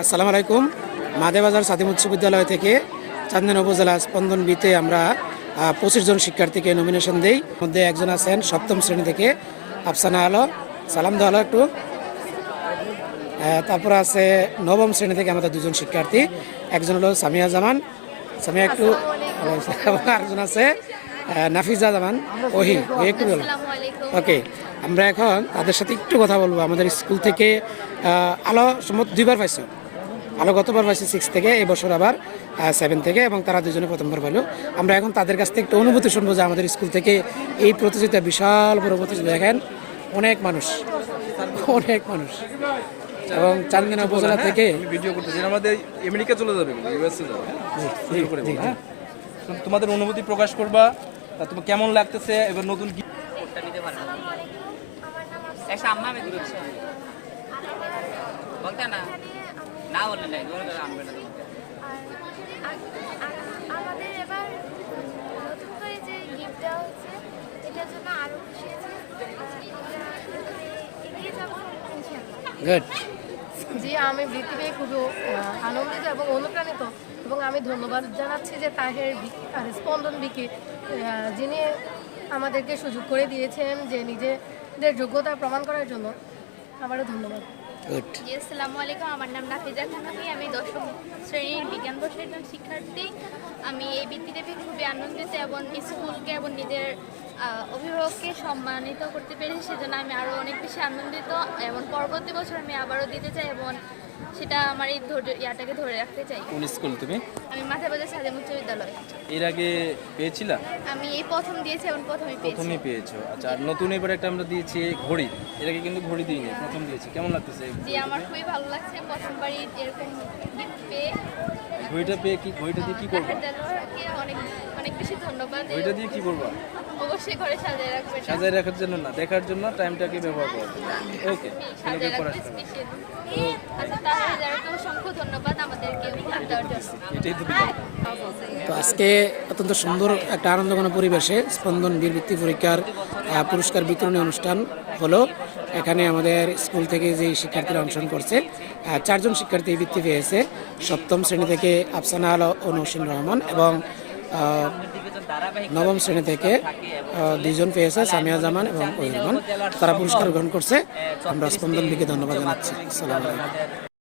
আসসালামু আলাইকুম। মাদেবাজার সাদিম উচ্চ বিদ্যালয় থেকে চান্দনা উপজেলা স্পন্দন বিতে আমরা 25 জন শিক্ষার্থীকে নমিনেশন দেই। মধ্যে একজন আছেন সপ্তম শ্রেণী থেকে আফসানা আলো, সালাম দেওয়া একটু। তারপর আছে নবম শ্রেণী থেকে আমাদের দুজন শিক্ষার্থী, একজন হলো সামিয়া জামান, সামিয়া একটু, আরেকজন আছে নাফিজা জামান ওহি একটু বলো। ওকে, আমরা এখন তাদের সাথে একটু কথা বলবো। আমাদের স্কুল থেকে আলো সম্ভবত 2বার পাইছে, আলো গতবার পাইছে 6 থেকে, এবছর আবার 7 থেকে, এবং তারা দুজনে প্রথমবার পাইল। আমরা এখন তাদের কাছ থেকে একটু অনুভূতি শুনবো যে আমাদের স্কুল থেকে এই প্রতিযোগিতা, বিশাল বড় প্রতিযোগিতা, দেখেন অনেক মানুষ, অনেক মানুষ, এবং চান্দনা উপজেলা থেকে ভিডিও করতেছি। আমাদের আমেরিকা চলে যাবে, ইউএসএ যাবে, হ্যাঁ? তোমাদের অনুভূতি প্রকাশ করবা, তোমার কেমন লাগতেছে এবার নতুন কি আমাদের এবার নতুন করে যে গিফট দেওয়া হয়েছে এটার জন্য আরো খুশি আছি। এগিয়ে যাবো ইনশাআল্লাহ। গুড। জি, আমি বৃত্তি পেয়ে খুবই আনন্দিত এবং অনুপ্রাণিত, এবং আমি ধন্যবাদ জানাচ্ছি যে তাহের আর স্পন্দন বিকে, যিনি আমাদেরকে সুযোগ করে দিয়েছেন যে নিজেদের যোগ্যতা প্রমাণ করার জন্য। আমারও ধন্যবাদ। গুড। জি, আসসালামু আলাইকুম। আমার নাম নাফিজা খানম। আমি 10ম শ্রেণীর বিজ্ঞান বর্ষের একজন শিক্ষার্থী। আমি এই বৃত্তিতে পেয়ে খুবই আনন্দিত এবং স্কুলকে এবং নিজের অভিভাবককে সম্মানিত করতে পেরেছি, সেজন্য আমি আরও অনেক বেশি আনন্দিত, এবং পরবর্তী বছর আমি আবারও দিতে চাই এবং সেটা আমার এই ইয়াটাকে ধরে রাখতে চাই। কোন স্কুল তুমি? আমি মাথাবাজার সাদিম উচ্চ বিদ্যালয়। এর আগে পেয়েছিলা? আমি এই প্রথম দিয়েছি এবং প্রথমেই পেয়েছো। আচ্ছা, আর নতুন এবার একটা আমরা দিয়েছি ঘড়ি, এর আগে কিন্তু ঘড়ি দিইনি, প্রথম দিয়েছি। কেমন লাগতেছে? জি, আমার খুবই ভালো লাগছে প্রথমবারই এরকম গিফট পেয়ে। ঘড়িটা দিয়ে কি করবা? অনেক অনেক বেশি ধন্যবাদ। ঘড়িটা দিয়ে কি করবা? অবশ্যই ঘরে সাজিয়ে রাখবেন। সাজায় রাখার জন্য না, দেখার জন্য, টাইমটাকে ব্যবহার করার জন্য। ওকে, সাজিয়ে রাখতে স্পেশাল। আচ্ছা, তাহলে যারা অসংখ্য ধন্যবাদ আমাদেরকে উপহার দেওয়ার জন্য। এটাই তো বিজ্ঞান। তো আজকে অত্যন্ত সুন্দর একটা আনন্দঘন পরিবেশে স্পন্দন বীরবৃত্তি পরীক্ষার পুরস্কার বিতরণী অনুষ্ঠান হলো। এখানে আমাদের স্কুল থেকে যে শিক্ষার্থীরা অংশগ্রহণ করছে, 4 জন শিক্ষার্থী বৃত্তি পেয়েছে। সপ্তম শ্রেণী থেকে আফসানা আলো ও নৌসিন রহমান, এবং নবম শ্রেণী থেকে 2 জন পেয়েছে, সামিয়া জামান এবং ওই রহমান। তারা পুরস্কার গ্রহণ করছে। আমরা স্পন্দন বিকে ধন্যবাদ জানাচ্ছি। আসসালামু আলাইকুম।